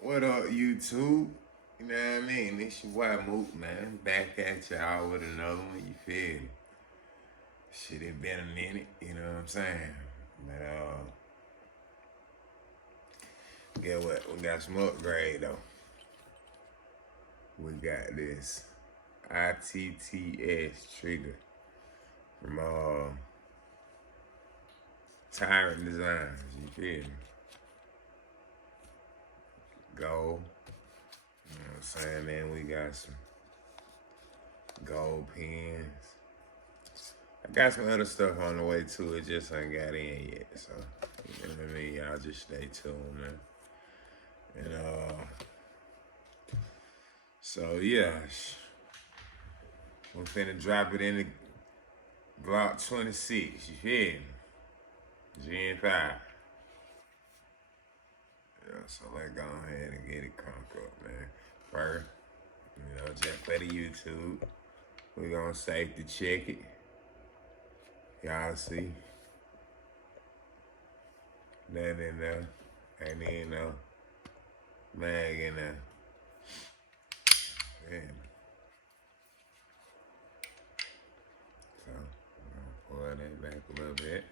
What up, YouTube? You know what I mean? It's your boy Mook, man. Back at y'all with another one, you feel me? Shit, it been a minute, you know what I'm saying? But, get what? We got some upgrade, though. We got this ITTS trigger from, Tyrant Designs, you feel me? Gold. You know what I'm saying? Then we got some gold pens. I got some other stuff on the way too. It just ain't got in yet. So, you know what I mean? Y'all just stay tuned, man. And, so yeah. We finna drop it in the Glock 26, you feel me? Gen 5. Yeah, so let's go ahead and get it crunk up, man. First, just for the YouTube, we gonna safety check it. Y'all see. Nothing in there. Ain't even no mag in there. Yeah. So, I'm gonna pull that back a little bit.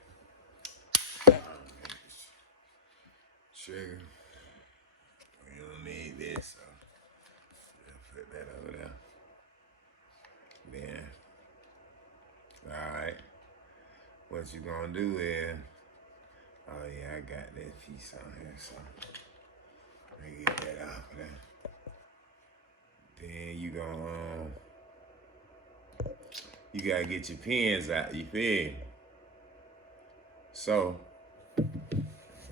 Trigger. We don't need this, so just put that over there. Then, alright. What you gonna do is, oh yeah, I got that piece on here, so let me get that off of there. Then you gotta get your pins out, you feel me? So, you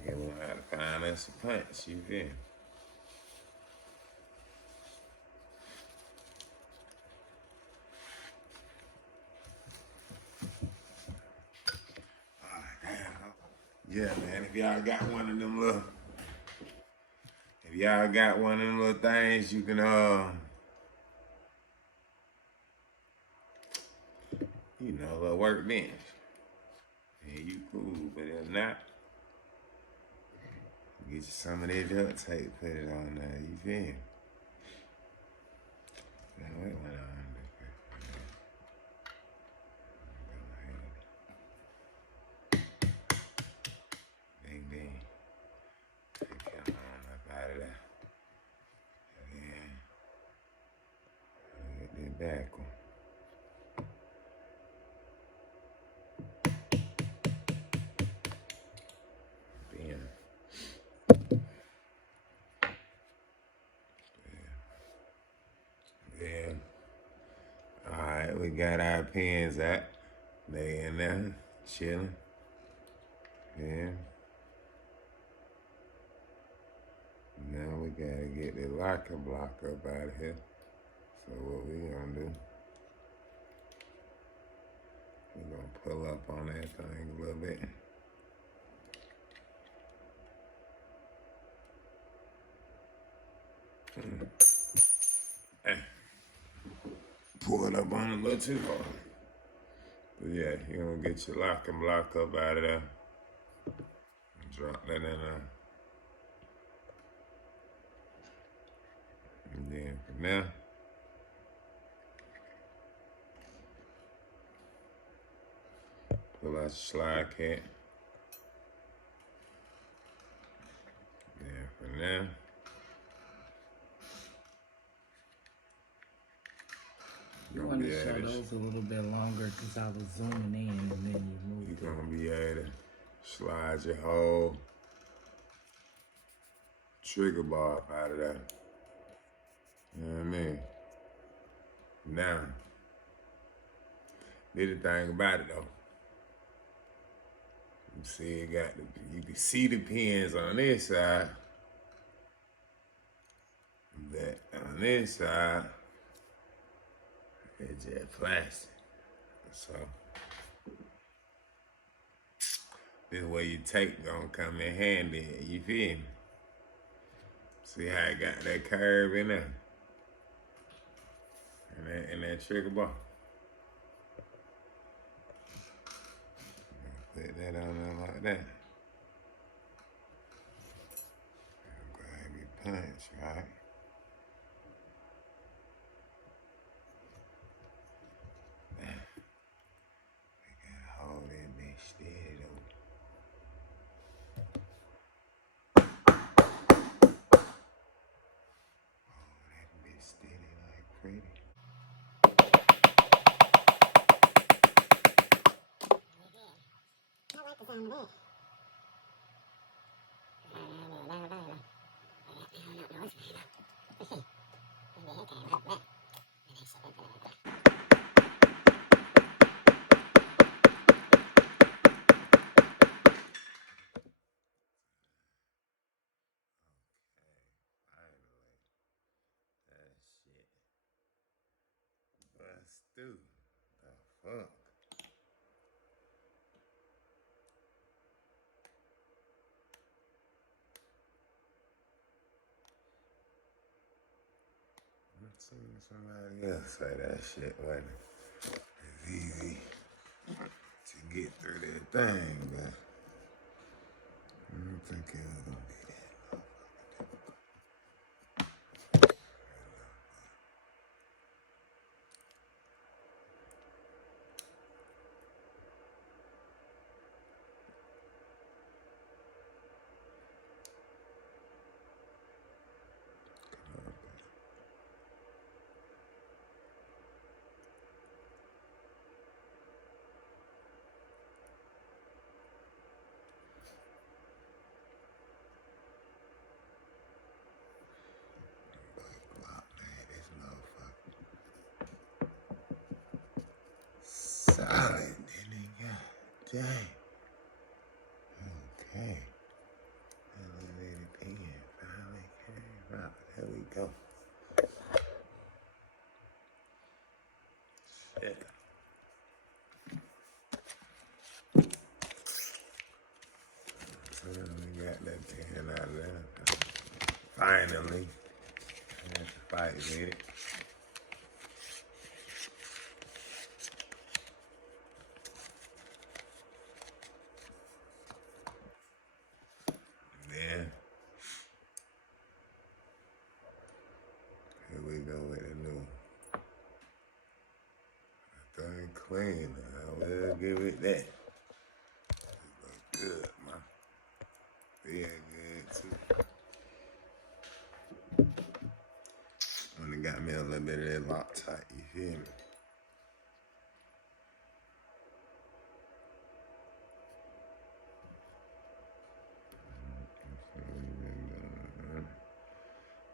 know how to find us a punch, you feel me? Yeah, man, if y'all got one of them little things, you can, a little workbench. Yeah, you cool, but if not, get you some of that duct tape, put it on there, you feel me? Now, wait, what on? Bing, bing. Take that on up out of there. And get that back one. Yeah. Alright, we got our pins out. They in there, chilling. Yeah. Now we gotta get the locker block up out of here. So what we gonna do? We gonna pull up on that thing a little bit. Pull it up on a little too hard. But yeah, you're gonna get your lock and block up out of there. Drop that in there. And then from there, pull out your slide cat. Then from there, You want to show those a little bit longer because I was zooming in and then you moved. You're gonna be able to slide your whole trigger bar up out of there. You know what I mean? Now, the thing about it though, you see you can see the pins on this side. But on this side, it's just plastic. So this way your tape gonna come in handy, you feel me? See how it got that curve in there? And that trigger bar. Put that on there like that. Go ahead and punch, right? We gotta hold that bitch steady though. Hold that bitch steady like pretty. I like the sound of that. Finally, that shit bust through. The fuck? I seen somebody else say that shit wasn't as easy to get through that thing, but I don't think it was gonna be that. Block man, this motherfucker solid, didn't it? God dang. Okay. Elevated pen finally came out. There we go. Shit. So we got that pen out of there. Finally. I had to fight with it. Then here we go with a new thing clean. I will give it that. It look good, man. Feel good too. When it got me a little bit of that Loctite, you feel me?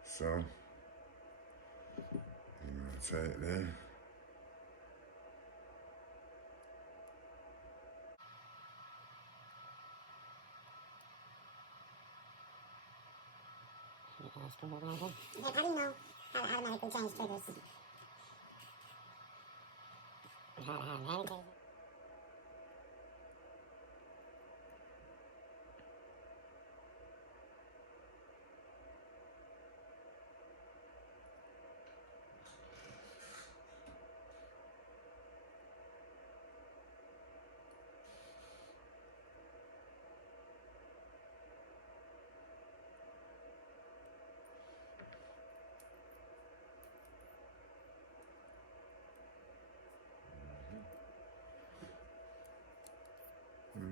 So, you gonna take that. How do you know how to automatically change triggers? How to automatically.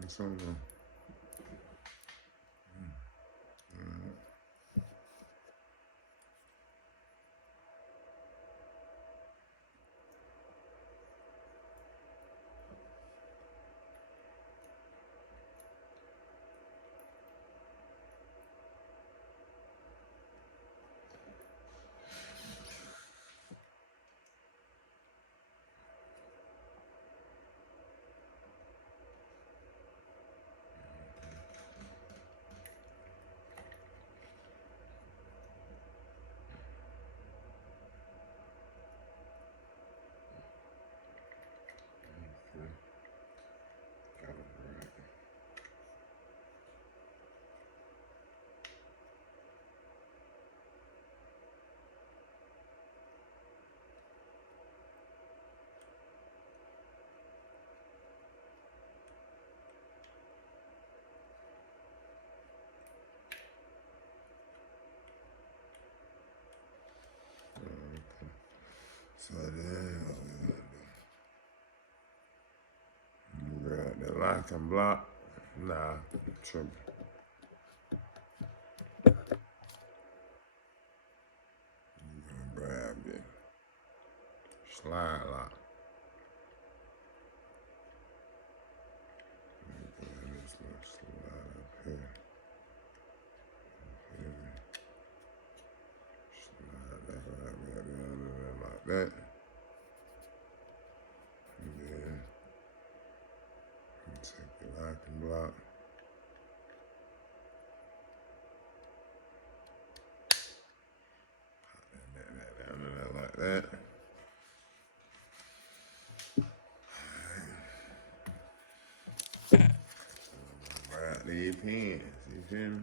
So, So then what we gonna do? Grab the lock and block. Nah, tripping. You gonna grab the slide lock. This little slide up here. Slide that right like that. And then take the lock and block. Down there like that. Grab these pins, you feel me?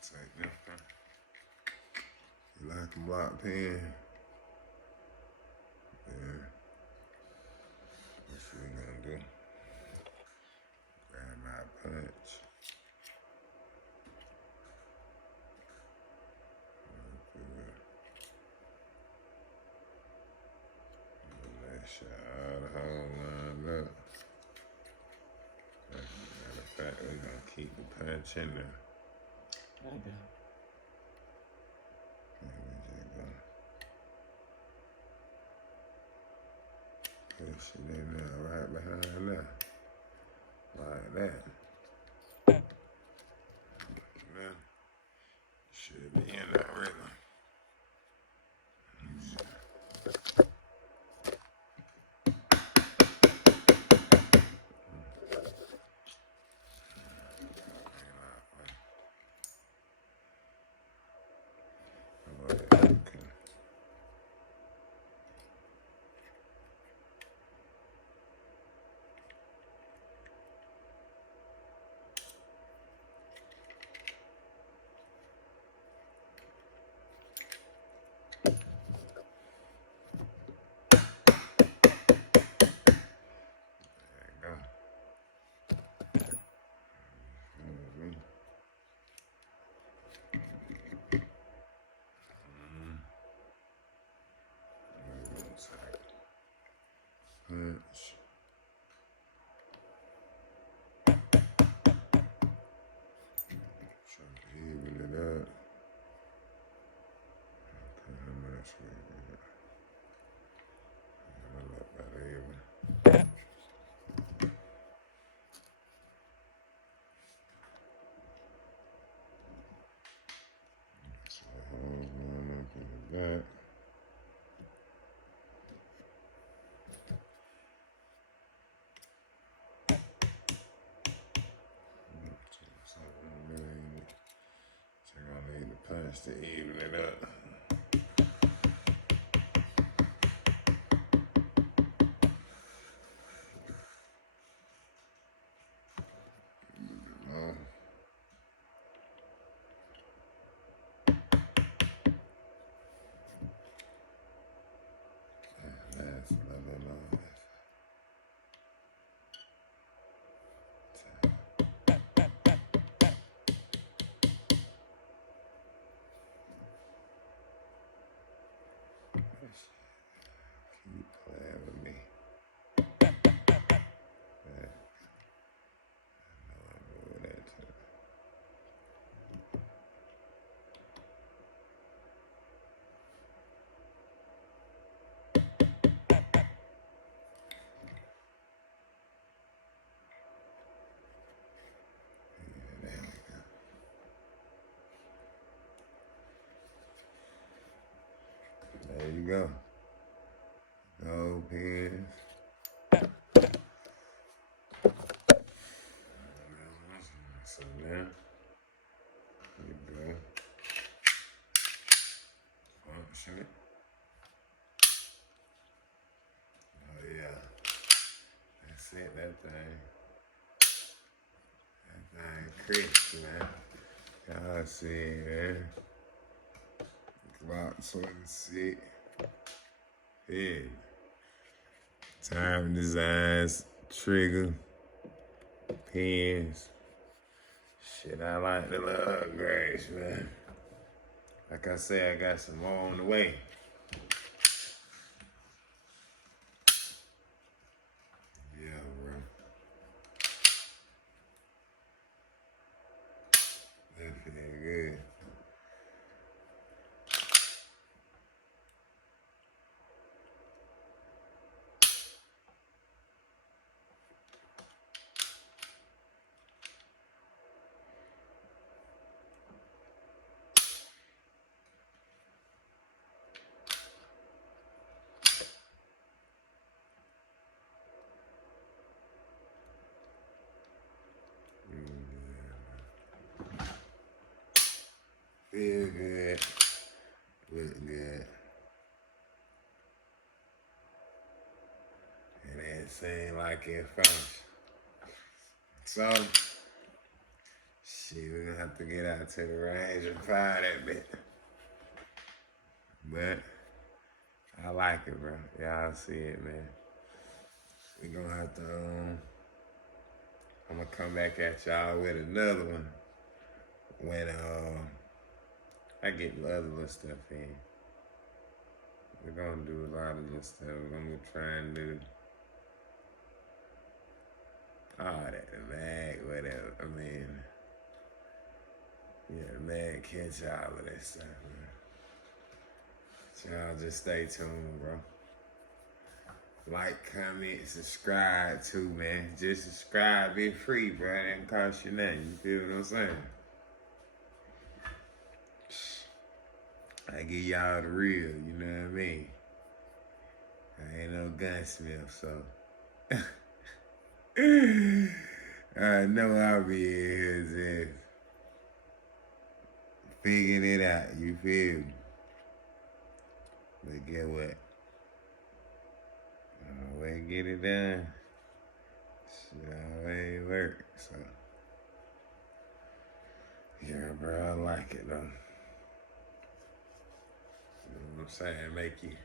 Take this one. Lock and block pin. Then what we gonna do? Grab my punch. Make sure all the holes lined up. Matter of fact, we're gonna keep the punch in there. Okay. Push it in there, right behind there. Like that. Now, should be in there already. Punch. Trying to even it up. Okay, how much we got? I look about even. So hold on up in the back. So I'm gonna need the punch to even it up. That's another long. Keep playing with me. I know I moved that to. There we go. There you go. Gold pins. So now, you go. Function it. Oh yeah. That's it, that thing. That Chris, man. Y'all see, man. Glock 26. Yeah. Time designs, trigger, pins. Shit, I like the little upgrades, man. Like I said, I got some more on the way. Yeah, bro. That feel good. Feel good. Look good. And it seemed like it function. So, shit, we're gonna have to get out to the range and fire that bit. But I like it, bro. Y'all see it, man. We gonna have to, I'm gonna come back at y'all with another one when I get the other little stuff in. We're gonna do a lot of this stuff. I'm gonna try and do all that, the mag, whatever. I mean, yeah, the mag catch all of that stuff, man. So y'all just stay tuned, bro. Like, comment, subscribe too, man. Just subscribe, be free, bro. It ain't cost you nothing. You feel what I'm saying? I give y'all the real, you know what I mean? I ain't no gunsmith, so. I know I'll be in here just figuring it out, you feel me? But get what? Always get it done. Shit always work, so. Yeah, bro, I like it, though. You know what I'm saying? Make you.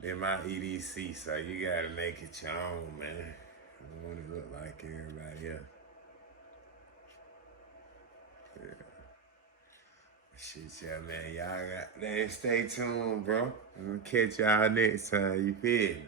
They're my EDC, so you gotta make it your own, man. I don't want to look like everybody else. Yeah. Shit, yeah, man. Y'all got. Stay tuned, bro. I'm gonna catch y'all next time. You feel me?